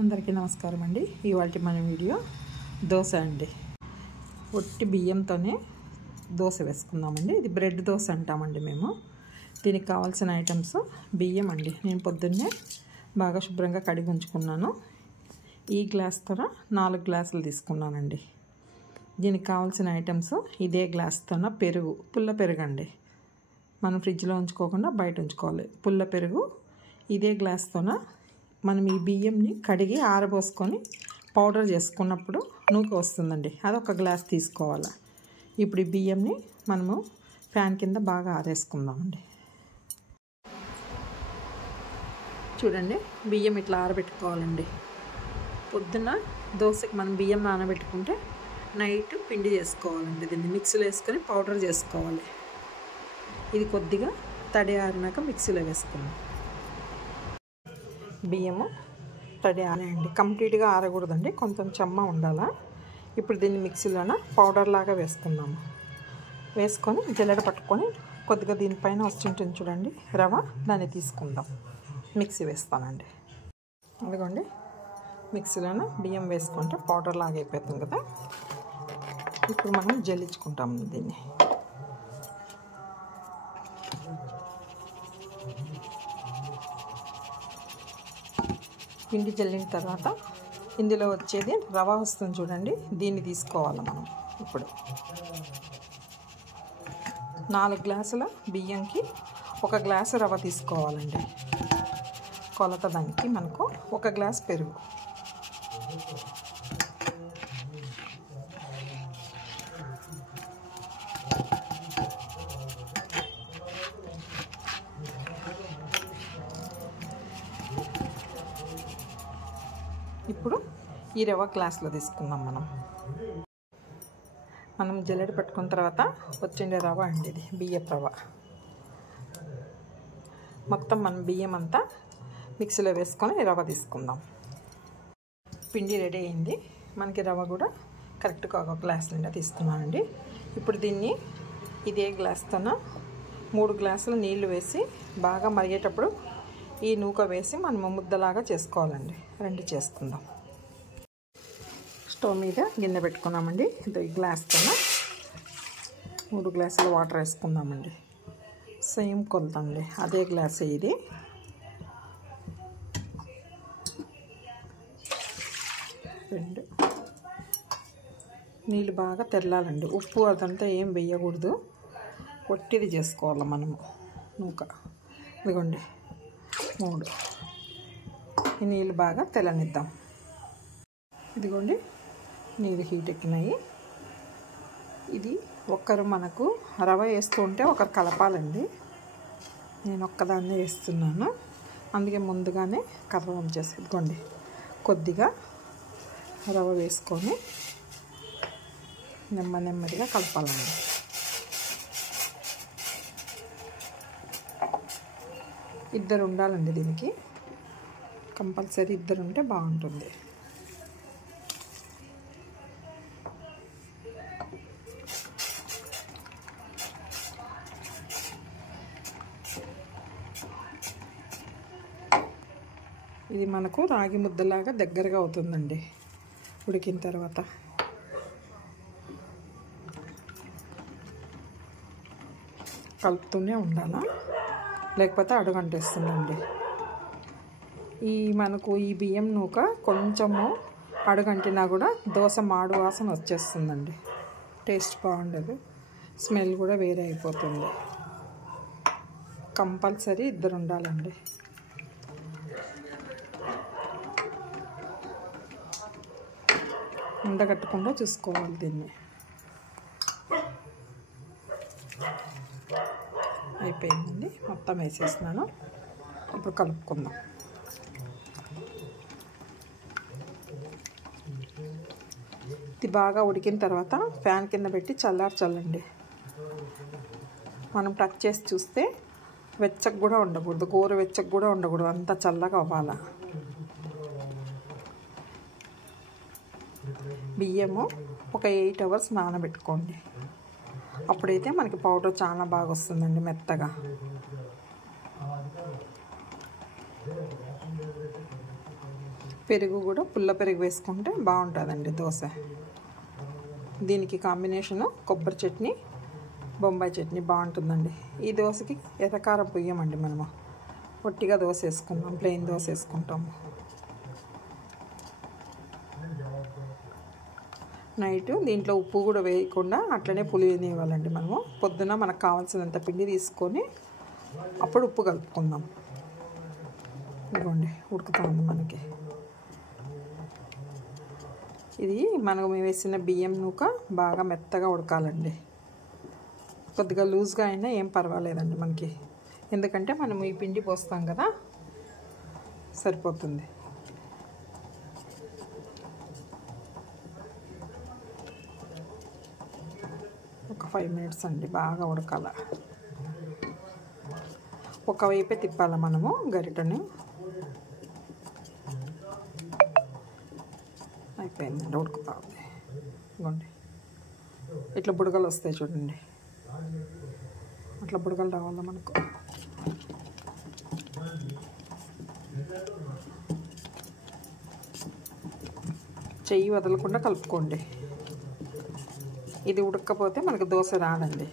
అందరికీ నమస్కారం అండి. ఇవాల్టి మన వీడియో దోశ అండి. ఒట్టి బియ్యంతోనే దోశ వేసుకుందామండి. ఇది బ్రెడ్ దోశ అంటామండి మేము. దీనికి కావాల్సిన ఐటమ్స్ బియ్యం అండి. నేను పొద్దున్నే బాగా శుభ్రంగా కడిగి ఉంచుకున్నాను. ఈ గ్లాస్తో 4 గ్లాసులు తీసుకున్నానండి. దీనికి కావాల్సిన ఐటమ్స్ ఇదే గ్లాస్తోన పెరుగు, పుల్ల పెరుగు అండి. మనం ఫ్రిడ్జ్లో ఉంచుకోకుండా బయట ఉంచుకోవాలి. పుల్ల పెరుగు ఇదే గ్లాస్తోన మనం ఈ బియ్యంని కడిగి ఆరబోసుకొని పౌడర్ చేసుకున్నప్పుడు నూక వస్తుందండి. అదొక గ్లాస్ తీసుకోవాలి. ఇప్పుడు ఈ బియ్యంని మనము ఫ్యాన్ కింద బాగా ఆరేసుకుందామండి. చూడండి, బియ్యం ఇట్లా ఆరబెట్టుకోవాలండి. పొద్దున్న దోశకి మనం బియ్యం నానబెట్టుకుంటే నైట్ పిండి చేసుకోవాలండి. దీన్ని మిక్సీలో వేసుకొని పౌడర్ చేసుకోవాలి. ఇది కొద్దిగా తడి ఆరినాక మిక్సీలో వేసుకుందాం. బియ్యము తడి ఆరేయండి. కంప్లీట్గా ఆరకూడదండి, కొంచెం చెమ్మ ఉండాలా. ఇప్పుడు దీన్ని మిక్సీలోన పౌడర్ లాగా వేసుకుందాము. వేసుకొని జల్లెడ పట్టుకొని కొద్దిగా దీనిపైన వస్తుంటుంది చూడండి రవ, దాన్ని తీసుకుందాం. మిక్సీ వేస్తానండి. అదిగోండి, మిక్సీలోన బియ్యం వేసుకుంటే పౌడర్ లాగా అయిపోతుంది కదా. ఇప్పుడు మనం జల్లించుకుంటాము దీన్ని. పిండి జల్లిన తర్వాత ఇందులో వచ్చేది రవ వస్తుంది చూడండి, దీన్ని తీసుకోవాలి మనం. ఇప్పుడు 4 గ్లాసుల బియ్యంకి 1 గ్లాసు రవ తీసుకోవాలండి. కొలత దానికి మనకు 1 గ్లాస్ పెరుగు. ఇప్పుడు ఈ రవ గ్లాస్లో తీసుకుందాం. మనం జల్లెడ పెట్టుకున్న తర్వాత వచ్చిండే రవ అండి, ఇది బియ్యపు రవ. మొత్తం మనం బియ్యం అంతా మిక్సీలో వేసుకొని రవ తీసుకుందాం. పిండి రెడీ అయింది. మనకి రవ కూడా కరెక్ట్గా 1 గ్లాస్ నిండా తీసుకున్నానండి. ఇప్పుడు దీన్ని ఇదే గ్లాస్తోన 3 గ్లాసులు నీళ్లు వేసి బాగా మరిగేటప్పుడు ఈ నూక వేసి మనము ముద్దలాగా చేసుకోవాలండి. రెండు చేసుకుందాం. స్టవ్ మీద గిన్నె పెట్టుకున్నామండి. ఈ గ్లాస్తో 3 గ్లాసులు వాటర్ వేసుకుందామండి. సేమ్ కొలతండి, అదే గ్లాస్ ఇది. రెండు నీళ్ళు బాగా తెరలాలండి. ఉప్పు అదంతా ఏం వేయకూడదు, ఒట్టిది చేసుకోవాలి మనము నూక. ఇదిగోండి 3. ఈ నీళ్ళు బాగా తెల్లనిద్దాం. ఇదిగోండి, నీళ్ళు హీట్ ఎక్కినాయి. ఇది ఒకరు మనకు రవ వేస్తూ ఉంటే ఒకరు కలపాలండి. నేను ఒక్కదాన్నే వేస్తున్నాను, అందుకే ముందుగానే కర్ర వంచేసుకోండి. కొద్దిగా రవ వేసుకొని నెమ్మదిగా కలపాలండి. ఇద్దరు ఉండాలండి దీనికి, కంపల్సరీ ఇద్దరు ఉంటే బాగుంటుంది. ఇది మనకు రాగి ముద్దలాగా దగ్గరగా అవుతుందండి ఉడికిన తర్వాత. కలుపుతూనే ఉండాలా, లేకపోతే అడుగంటేస్తుందండి. మనకు ఈ బియ్యం నూక కొంచెము అడుగంటినా కూడా దోశ మాడు వాసన వచ్చేస్తుందండి. టేస్ట్ బాగుండదు, స్మెల్ కూడా వేరే అయిపోతుంది. కంపల్సరీ ఇద్దరు ఉండాలండి. ఉండగట్టకుండా చూసుకోవాలి దీన్ని. అయిపోయిందండి, మొత్తం వేసేసినాను. ఇప్పుడు కలుపుకుందాం. ఇది బాగా ఉడికిన తర్వాత ఫ్యాన్ కింద పెట్టి చల్లార్చాలండి. మనం టచ్ చేసి చూస్తే వెచ్చగా కూడా ఉండకూడదు, గోరువెచ్చగా కూడా ఉండకూడదు, అంత చల్లగా అవ్వాలి. బియ్యము ఒక 8 అవర్స్ నానబెట్టుకోండి. అప్పుడైతే మనకి పౌడర్ చాలా బాగా వస్తుందండి, మెత్తగా. పెరుగు కూడా పుల్ల పెరుగు వేసుకుంటే బాగుంటుందండి దోశ. దీనికి కాంబినేషను కొబ్బరి చట్నీ, బొంబాయి చట్నీ బాగుంటుందండి. ఈ దోశకి ఎర్రకారం పొయ్యమండి, మనము ఒట్టిగా దోశ వేసుకుంటాం, ప్లెయిన్ దోశ వేసుకుంటాము. నైట్ దీంట్లో ఉప్పు కూడా వేయకుండా అట్లనే పులియనివ్వాలండి. మనము పొద్దున మనకు కావాల్సినంత పిండి తీసుకొని అప్పుడు ఉప్పు కలుపుకుందాం. ఇదిగోండి ఉడుకుతా ఉంది మనకి. ఇది మనం వేసిన బియ్యం నూక బాగా మెత్తగా ఉడకాలండి. కొద్దిగా లూజ్గా అయినా ఏం పర్వాలేదండి మనకి, ఎందుకంటే మనం ఈ పిండి పోస్తాం కదా, సరిపోతుంది. ఒక 5 మినిట్స్ అండి బాగా ఉడకాల. ఒకవైపే తిప్పాలి మనము గరిటెని. అయిపోయిందండి, ఉడుకుతా ఉంది. ఇదిగోండి ఇట్లా బుడగలు వస్తాయి చూడండి, అట్లా బుడగలు రావాలా మనకు. చెయ్యి వదలకుండా కలుపుకోండి. ఇది ఉడకపోతే మనకు దోశ రాదండి.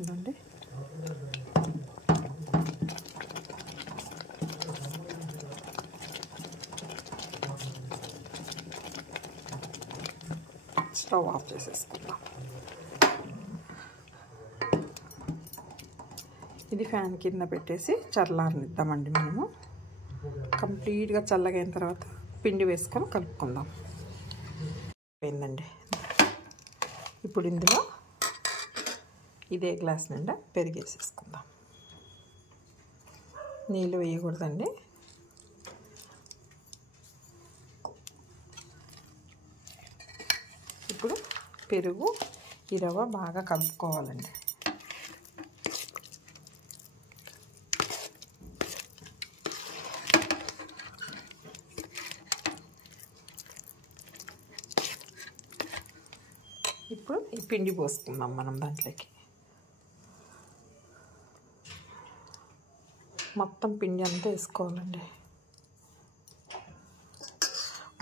ఇదండి స్టవ్ ఆఫ్ చేసేసుకుందాం. ఇది ఫ్యాన్ కింద పెట్టేసి చల్లారనిద్దామండి. మనము కంప్లీట్గా చల్లగైన తర్వాత పిండి వేసుకొని కలుపుకుందాం. అయిపోయిందండి. ఇప్పుడు ఇందులో ఇదే గ్లాస్ నిండా పెరిగేసేసుకుందాం. నీళ్ళు వేయకూడదండి. ఇప్పుడు పెరుగు, ఈ రవ్వ బాగా కలుపుకోవాలండి. ఇప్పుడు ఈ పిండి పోసుకుందాం మనం దాంట్లోకి. మొత్తం పిండి అంతా వేసుకోవాలండి.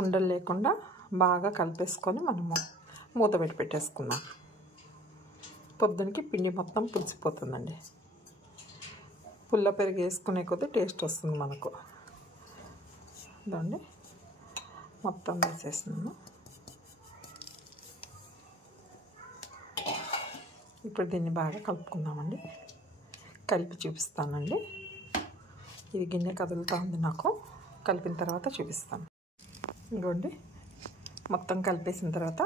ఉండలు లేకుండా బాగా కలిపేసుకొని మనము మూత పెట్టి పెట్టేసుకుందాం. పొద్దునకి పిండి మొత్తం పులిసిపోతుందండి. పుల్ల పెరుగు వేసుకునే కొద్దీ టేస్ట్ వస్తుంది మనకు. దాన్ని మొత్తం వేసేస్తున్నాను. ఇప్పుడు దీన్ని బాగా కలుపుకుందామండి. కలిపి చూపిస్తానండి. ఇది గిన్నె కదులుతూ ఉంది నాకు, కలిపిన తర్వాత చూపిస్తాను. ఇంకోండి మొత్తం కలిపేసిన తర్వాత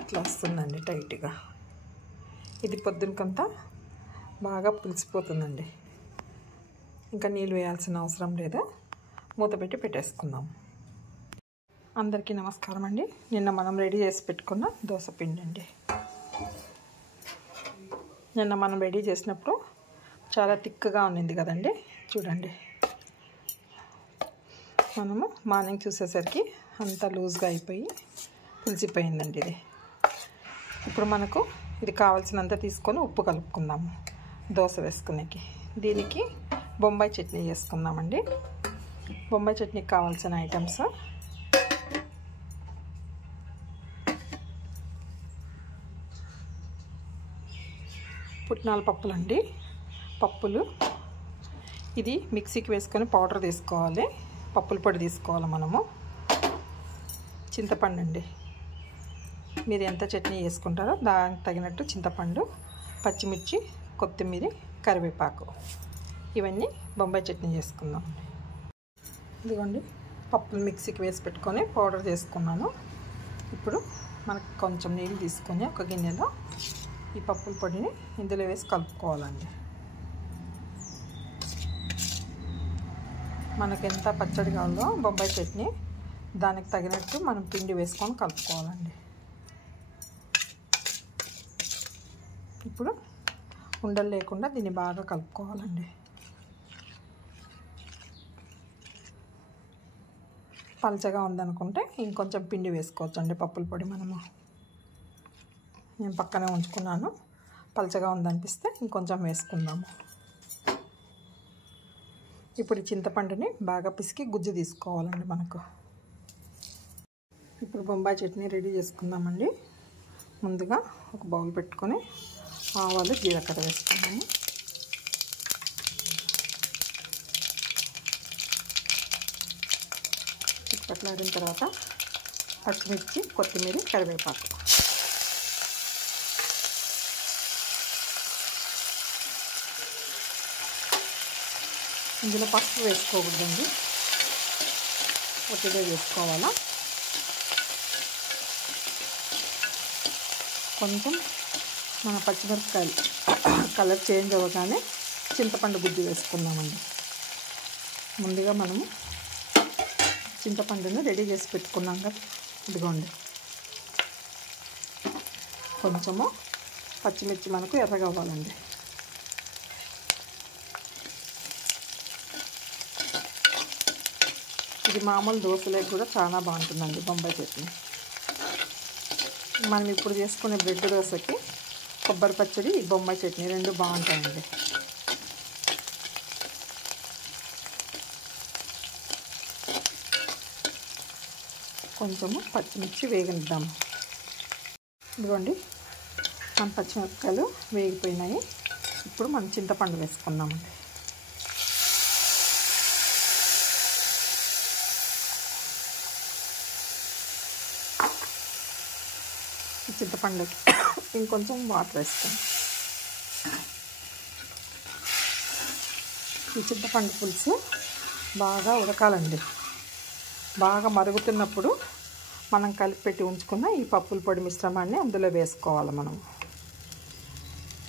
ఇట్లా వస్తుందండి టైట్గా. ఇది పొద్దునకంతా బాగా పులిసిపోతుందండి. ఇంకా నీళ్ళు వేయాల్సిన అవసరం లేదు. మూత పెట్టి పెట్టేసుకుందాం. అందరికీ నమస్కారం అండి. నిన్న మనం రెడీ చేసి పెట్టుకున్న దోశ పిండి అండి. నిన్న మనం రెడీ చేసినప్పుడు చాలా థిక్గా ఉన్నింది కదండి, చూడండి. మనము మార్నింగ్ చూసేసరికి అంతా లూజ్గా అయిపోయి పులిసిపోయిందండి ఇది. ఇప్పుడు మనకు ఇది కావాల్సినంత తీసుకొని ఉప్పు కలుపుకుందాము దోశ వేసుకునేకి. దీనికి బొంబాయి చట్నీ చేసుకుందామండి. బొంబాయి చట్నీకి కావాల్సిన ఐటమ్స్: పుట్నాల పప్పులండి, పప్పులు. ఇది మిక్సీకి వేసుకొని పౌడర్ తీసుకోవాలి. పప్పుల పొడి తీసుకోవాలి మనము. చింతపండు అండి, మీరు ఎంత చట్నీ వేసుకుంటారో దానికి తగినట్టు చింతపండు, పచ్చిమిర్చి, కొత్తిమీర, కరివేపాకు. ఇవన్నీ బొంబాయి చట్నీ చేసుకుందాం. ఇదిగోండి పప్పులు మిక్సీకి వేసి పెట్టుకొని పౌడర్ చేసుకున్నాను. ఇప్పుడు మనకు కొంచెం నీళ్ళు తీసుకొని ఒక గిన్నెలో ఈ పప్పుల పొడిని ఇందులో వేసి కలుపుకోవాలండి. మనకు ఎంత పచ్చడి కావాలో బొంబాయి చట్నీ దానికి తగినట్టు మనం పిండి వేసుకొని కలుపుకోవాలండి. ఇప్పుడు ఉండలు లేకుండా దీన్ని బాగా కలుపుకోవాలండి. పల్చగా ఉందనుకుంటే ఇంకొంచెం పిండి వేసుకోవచ్చు అండి. పప్పుల పొడి నేను పక్కనే ఉంచుకున్నాను. పలచగా ఉందనిపిస్తే ఇంకొంచెం వేసుకుందాము. ఇప్పుడు చింతపండుని బాగా పిసికి గుజ్జు తీసుకోవాలండి మనకు. ఇప్పుడు బొంబాయి చట్నీ రెడీ చేసుకుందామండి. ముందుగా ఒక బౌల్ పెట్టుకొని ఆవాలు జీలకర్ర వేసుకున్నాము. చిట్పట్లాడిన తర్వాత పచ్చిమిర్చి, కొత్తిమీర, కరివేపాకు. ఇందులో పసుపు వేసుకోకూడదండి, ఒట్టిదే వేసుకోవాలా. కొంచెం మన పచ్చిమిరపకాయలు కలర్ చేంజ్ అవ్వగానే చింతపండు గుజ్జు వేసుకుందామండి. ముందుగా మనము చింతపండుని రెడీ చేసి పెట్టుకున్నాం కదా, ఇదిగోండి. కొంచెము పచ్చిమిర్చి మనకు ఎర్రగా అవ్వాలండి. ఇది మామూలు దోశలకు కూడా చాలా బాగుంటుందండి బొంబాయి చట్నీ. మనం ఇప్పుడు చేసుకునే బ్రెడ్ దోశకి కొబ్బరి పచ్చడి, బొంబాయి చట్నీ రెండు బాగుంటాయండి. కొంచెము పచ్చిమిర్చి వేగనిద్దాము. ఇదిగోండి, మన పచ్చిమిరపకాయలు వేగిపోయినాయి. ఇప్పుడు మనం చింతపండు వేసుకుందామండి. చింతపండుకి ఇంకొంచెం వాటర్ వేస్తాం. ఈ చింతపండు పులుసు బాగా ఉడకాలండి. బాగా మరుగుతున్నప్పుడు మనం కలిపెట్టి ఉంచుకున్న ఈ పప్పుల పొడి మిశ్రమాన్ని అందులో వేసుకోవాలి మనం.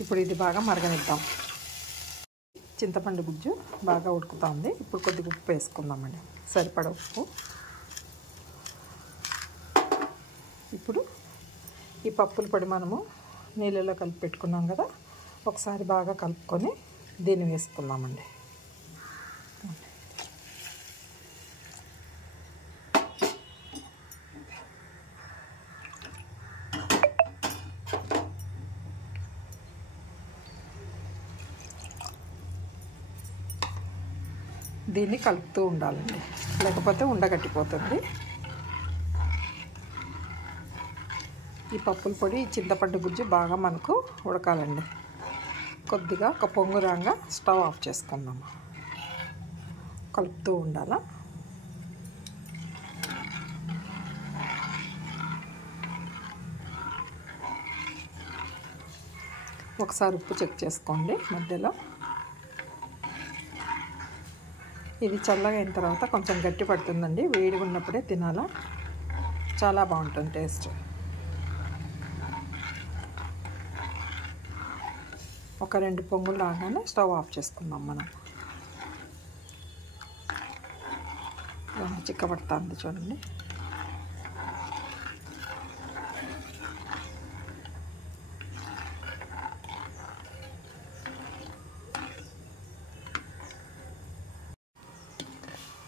ఇప్పుడు ఇది బాగా మరగనిద్దాం. చింతపండు గుజ్జు బాగా ఉడుకుతుంది. ఇప్పుడు కొద్దిగా ఉప్పు వేసుకుందామండి, సరిపడ ఉప్పు. ఇప్పుడు ఈ పప్పుల పొడి మనము నీళ్ళలో కలిపి పెట్టుకున్నాం కదా, ఒకసారి బాగా కలుపుకొని దీన్ని వేసుకుందామండి. దీన్ని కలుపుతూ ఉండాలండి, లేకపోతే ఉండగట్టిపోతుంది. ఈ పప్పుల పొడి, చింతపండు గుజ్జు బాగా మనకు ఉడకాలండి. కొద్దిగా ఒక పొంగు రాగా స్టవ్ ఆఫ్ చేసుకుందాము. కలుపుతూ ఉండాలా. ఒకసారి ఉప్పు చెక్ చేసుకోండి మధ్యలో. ఇది చల్లగా అయిన తర్వాత కొంచెం గట్టి పడుతుందండి. వేడిగా ఉన్నప్పుడే తినాలా, చాలా బాగుంటుంది టేస్ట్. ఒక 2 పొంగులు రాగానే స్టవ్ ఆఫ్ చేసుకుందాం మనం. చిక్కబడుతుంది చూడండి.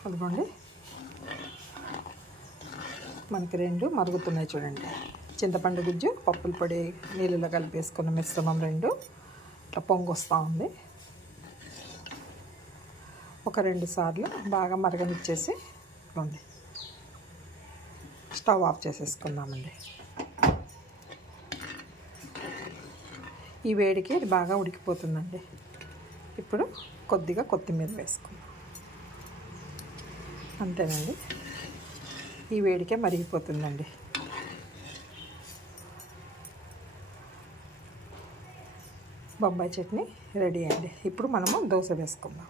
అదిగోండి, మనకి 2 మరుగుతున్నాయి చూడండి. చింతపండు గుజ్జు, పప్పుల పొడి నీళ్ళలో కలిపేసుకున్న మిశ్రమం 2 ఇట్లా పొంగు వస్తూ ఉంది. ఒక 2 సార్లు బాగా మరగనిచ్చేసి ఇవ్వండి, స్టవ్ ఆఫ్ చేసేసుకుందామండి. ఈ వేడికి ఇది బాగా ఉడికిపోతుందండి. ఇప్పుడు కొద్దిగా కొత్తిమీర వేసుకుందాం. అంతేనండి, ఈ వేడికే మరిగిపోతుందండి. బొంబాయి చట్నీ రెడీ అయింది. ఇప్పుడు మనము దోశ వేసుకుందాం.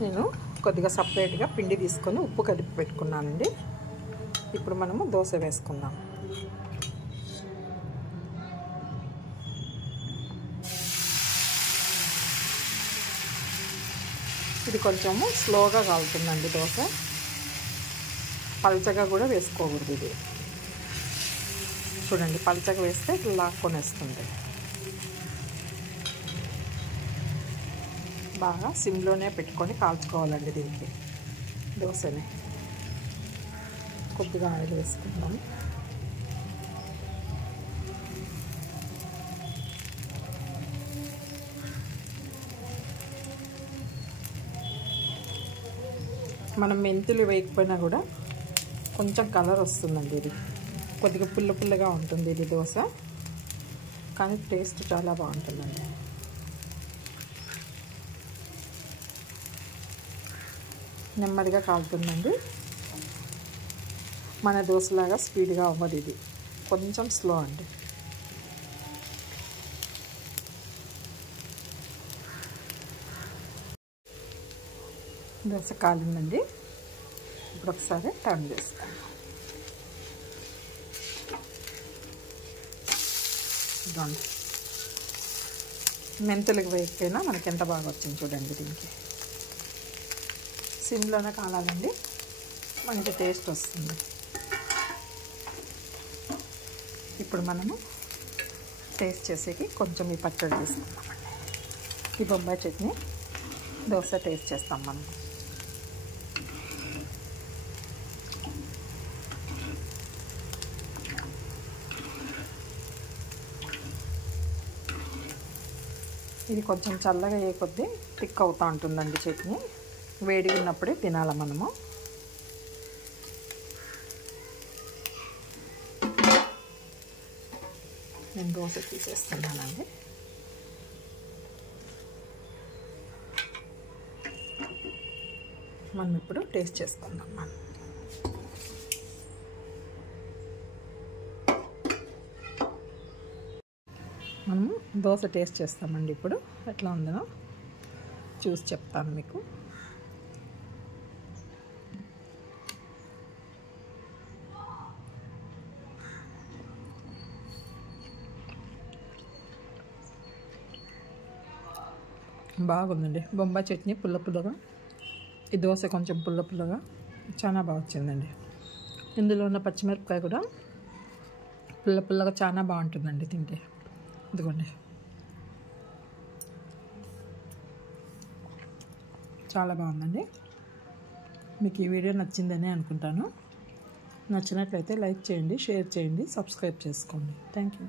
నేను కొద్దిగా సపరేట్గా పిండి తీసుకొని ఉప్పు కలిపి పెట్టుకున్నానండి. ఇప్పుడు మనము దోశ వేసుకుందాం. ఇది కొంచెము స్లోగా కాలుతుందండి దోశ, పల్చగా కూడా వేసుకోకూడదు. ఇది చూడండి, పల్చగా వేస్తే ఇట్లా లాక్కొనేస్తుంది. బాగా సిమ్లోనే పెట్టుకొని కాల్చుకోవాలండి దీనికి దోశని. కొద్దిగా ఆయిల్ వేసుకుందాం. మనం మెంతులు వేయకపోయినా కూడా కొంచెం కలర్ వస్తుందండి. ఇది కొద్దిగా పుల్లగా ఉంటుంది ఇది దోశ, కానీ టేస్ట్ చాలా బాగుంటుందండి. నెమ్మదిగా కాలుతుందండి. మన దోశలాగా స్పీడ్గా అవ్వదు, ఇది కొంచెం స్లో అండి. దోశ కాలిందండి. ఇప్పుడు ఒకసారి టర్న్ చేస్తాను. ఇదిగోండి, మెంతులకు వేయకపోయినా మనకి ఎంత బాగా వచ్చింది చూడండి. దీనికి సిమ్లోనే కాలాలండి, మంచి టేస్ట్ వస్తుంది. ఇప్పుడు మనము టేస్ట్ చేసేకి కొంచెం ఈ పచ్చడి తీసుకుందామండి. ఈ బొంబాయి చట్నీ దోశ టేస్ట్ చేస్తాం మనం. ఇది కొంచెం చల్లగా అయ్యే కొద్దీ థిక్ అవుతూ ఉంటుందండి చట్నీ. వేడిగా ఉన్నప్పుడే తినాలి మనము. నేను దోశ తీసేస్తున్నానండి. మనం ఇప్పుడు టేస్ట్ చేసుకుందాం. మనము దోశ టేస్ట్ చేస్తామండి. ఇప్పుడు ఎట్లా ఉందో చూసి చెప్తాను మీకు. బాగుందండి. బొంబాయి చట్నీ పుల్లగా, ఈ దోశ కొంచెం పుల్లగా చాలా బాగా వచ్చిందండి. ఇందులో ఉన్న పచ్చిమిరపకాయ కూడా పుల్లగా చాలా బాగుంటుందండి తింటే. ఇదిగోండి, చాలా బాగుందండి. మీకు ఈ వీడియో నచ్చిందని అనుకుంటాను. నచ్చినట్లయితే లైక్ చేయండి, షేర్ చేయండి, సబ్స్క్రైబ్ చేసుకోండి. Thank you.